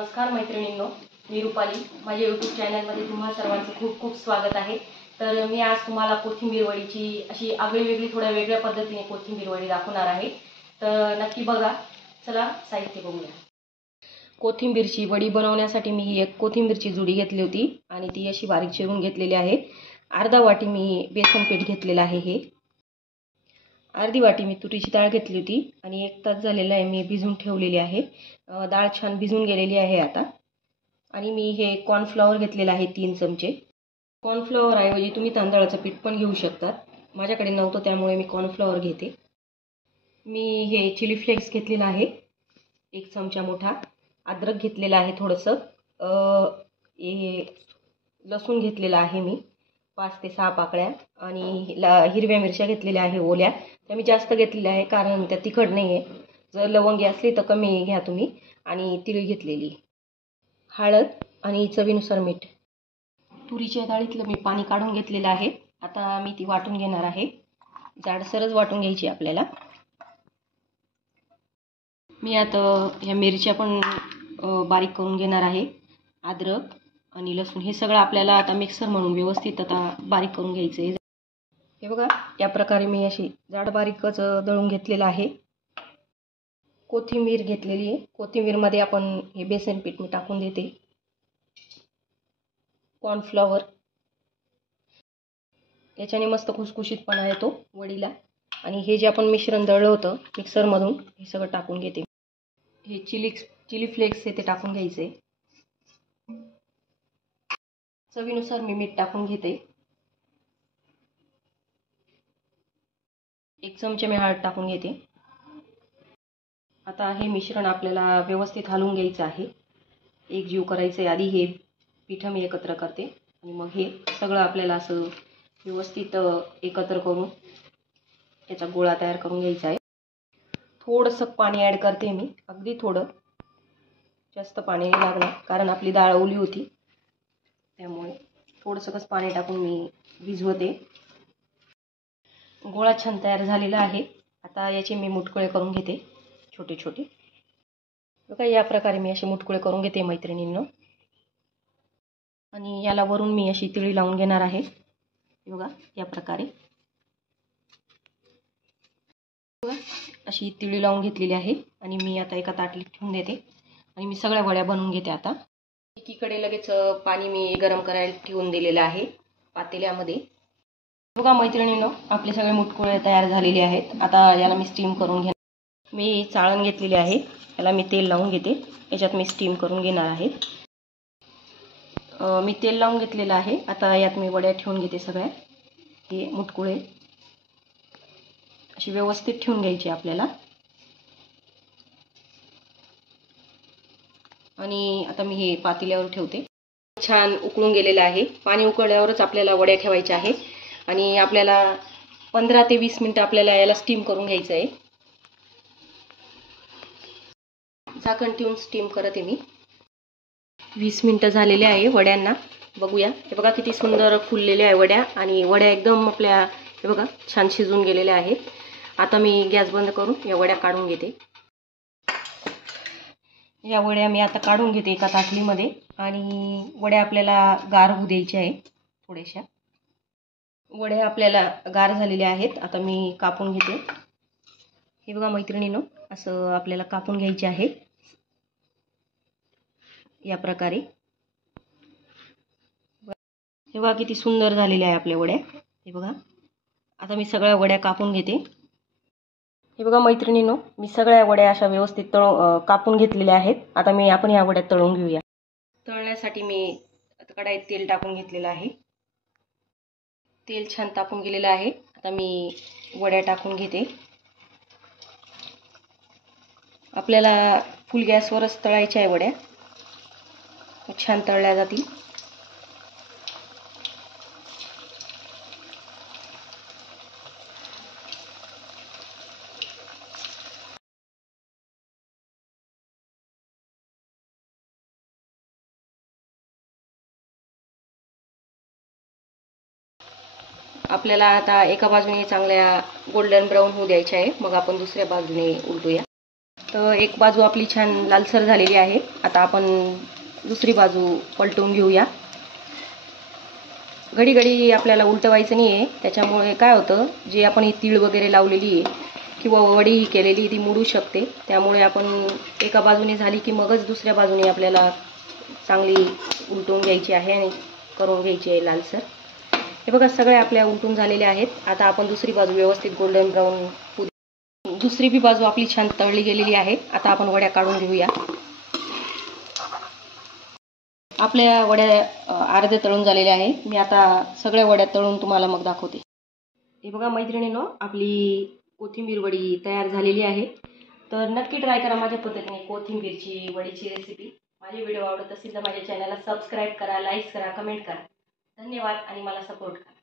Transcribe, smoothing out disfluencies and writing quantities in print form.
नमस्कार मैत्रिणींनो, मी रुपाली. माझ्या यूट्यूब चॅनलमध्ये तुम्हा सर्वांचं खूप खूप स्वागत आहे. तर मी आज तुम्हाला कोथिंबीर वडीची अशी आगळीवेगळी थोड्या वेगळ्या पद्धतीने कोथिंबीर वडी दाखवणार आहे. तर नक्की बघा. चला साहित्य बघूया. कोथिंबीरची वडी बनवण्यासाठी मी एक कोथिंबीरची जुडी घेतली होती आणि ती अशी बारीक चिरून घेतलेली आहे. अर्धा वाटी मी बेसन पीठ घेतलेलं आहे. हे अर्धी वाटी मी तुरीची डाळ घेतली होती आणि 1 तास झालेला आहे मी भिजवून ठेवलेली आहे. डाळ छान भिजून गेलेली आहे आता. आणि मी हे कॉर्नफ्लॉवर घेतलेलं आहे 3 चमचे. कॉर्नफ्लॉवर ऐवजी तुम्ही तांदळाचं पीठ पण घेऊ शकतात. माझ्याकडे नव्हतं त्यामुळे मी कॉर्नफ्लॉवर घेते. मी हे चिली फ्लेक्स घेतलेला आहे 1 चमचा मोठा. अद्रक घेतलेला आहे थोडंसं. हे लसूण घेतलेला आहे मी 5 ते 6 पाकळ्या. आणि हिरव्या मिरच्या घेतलेल्या आहे ओल्या. त्या मी जास्त घेतलेल्या आहे कारण त्या तिखट नाही आहे. जर लवंगी असली तर कमी घ्या तुम्ही. आणि तिळ घेतलेली. हळद आणि चवीनुसार मीठ. तुरीच्या डाळीतलं मी पाणी काढून घेतलेलं आहे. आता मी ती वाटून घेणार आहे. जाडसरच वाटून घ्यायची आपल्याला. मी आता ह्या मिरच्या पण बारीक करून घेणार आहे. अद्रक आणि लसूण हे सगळं आपल्याला आता मिक्सर म्हणून व्यवस्थित आता बारीक करून घ्यायचं आहे. हे बघा, या प्रकारे मी अशी जाड बारीकच दळून घेतलेलं आहे. कोथिंबीर घेतलेली आहे. कोथिंबीरमध्ये आपण हे बेसन पीठ मी टाकून देते. कॉर्नफ्लॉवर, याच्याने मस्त खुसखुशीतपणा येतो वडीला. आणि हे जे आपण मिश्रण दळलं होतं मिक्सरमधून हे सगळं टाकून घेते. हे चिली फ्लेक्स आहे ते टाकून घ्यायचे. चवीनुसार मी मीठ टाकून घेते. 1 चमचा मी हळद टाकून घेते. आता हे मिश्रण आपल्याला व्यवस्थित हलवून घ्यायचं आहे. एकजीव करायचं आहे. आधी हे पिठं मी एकत्र करते आणि मग हे सगळं आपल्याला असं व्यवस्थित एकत्र करून याचा गोळा तयार करून घ्यायचा आहे. थोडंसं पाणी ॲड करते मी, अगदी थोडं. जास्त पाणी नाही लागणार कारण आपली डाळ ओली होती त्यामुळे थोडंसंच पाणी टाकून मी भिजवते. गोळा छान तयार झालेला आहे. आता याचे मी मुटकुळे करून घेते छोटे छोटे. बघा, या प्रकारे मी असे मुटकुळे करून घेते मैत्रिणींनो. आणि याला वरून मी अशी तिळी लावून घेणार आहे. बघा, या प्रकारे बघा अशी तिळी लावून घेतलेली आहे. आणि मी आता एका ताटलीत ठेवून देते आणि मी सगळ्या वड्या बनवून घेते. आता एकीकडे लगेच पाणी मी गरम करायला ठेवून दिलेलं आहे पातेल्यामध्ये. बघा मैत्रिणींनो, आपले सगळे मुटकुळे तयार झालेले आहेत. आता याला मी स्टीम करून घेणार. मी चाळण घेतलेली आहे. याला मी तेल लावून घेते. याच्यात मी स्टीम करून घेणार आहे. मी तेल लावून घेतलेलं आहे. आता यात मी वड्या ठेवून घेते सगळ्या. हे मुटकुळे अशी व्यवस्थित ठेवून घ्यायची आपल्याला. आणि आता मी हे पातेल्यावर ठेवते. छान उकळून गेलेलं आहे. पाणी उकळल्यावरच आपल्याला वड्या ठेवायच्या आहे. आणि आपल्याला 15 ते 20 मिनिटं आपल्याला याला स्टीम करून घ्यायचं आहे. झाकण ठेवून स्टीम करते मी. 20 मिनिटं झालेले आहे वड्यांना. बघूया. हे बघा किती सुंदर फुललेल्या आहे वड्या. आणि वड्या एकदम आपल्या हे बघा छान शिजून गेलेल्या आहेत. आता मी गॅस बंद करून या वड्या काढून घेते. या वड्या मी आता काढून घेते एका ताटलीमध्ये. आणि वड्या आपल्याला गार होऊ द्यायच्या आहे थोड्याशा. वड्या आपल्याला गार झालेल्या आहेत. आता मी कापून घेते. हे बघा मैत्रिणींनो, असं आपल्याला कापून घ्यायचे आहे या प्रकारे. हे बघा किती सुंदर झालेल्या आहे आपल्या वड्या. हे बघा, आता मी सगळ्या वड्या कापून घेते. हे बघा मैत्रिणींनो, मी सगळ्या वड्या अशा व्यवस्थित कापून घेतलेल्या आहेत. आता आपण या वड्या तळून घेऊया. तळण्यासाठी मी कढईत तेल टाकून घेतलेलं आहे. तेल छान तापून गेलेलं आहे. आता मी वड्या टाकून घेते. आपल्याला फुल गॅसवरच तळायच्या आहे वड्या. छान तळल्या जातील. आपल्याला आता एका बाजूने चांगल्या गोल्डन ब्राऊन होऊ द्यायच्या आहे. मग आपण दुसऱ्या बाजूने उलटूया. तर एक बाजू आपली छान लालसर झालेली आहे. आता आपण दुसरी बाजू पलटवून घेऊया. घडी घडी आपल्याला उलटवायचं नाही आहे, त्याच्यामुळे काय होतं, जे आपण ही तीळ वगैरे लावलेली आहे किंवा वडी ही केलेली ती मुडू शकते. त्यामुळे आपण एका बाजूने झाली की मगच दुसऱ्या बाजूने आपल्याला चांगली उलटवून घ्यायची आहे आणि करून घ्यायची आहे लालसर. हे बघा सगळ्या आपल्या उलटून झालेल्या आहेत. आता आपण दुसरी बाजू व्यवस्थित गोल्डन ब्राऊन, दुसरी बी बाजू आपली छान तळली गेलेली आहे. आता आपण वड्या काढून घेऊया. आपल्या वड्या अर्ध्या तळून झालेल्या आहेत. मी आता सगळ्या वड्या तळून तुम्हाला मग दाखवते. हे बघा मैत्रिणींनो, आपली कोथिंबीर वडी तयार झालेली आहे. तर नक्की ट्राय करा माझ्या पद्धतीने कोथिंबीरची वडीची रेसिपी. माझे व्हिडिओ आवडत असेल तर माझ्या चॅनलला सबस्क्राईब करा, लाईक करा, कमेंट करा. धन्यवाद आणि मला सपोर्ट करा.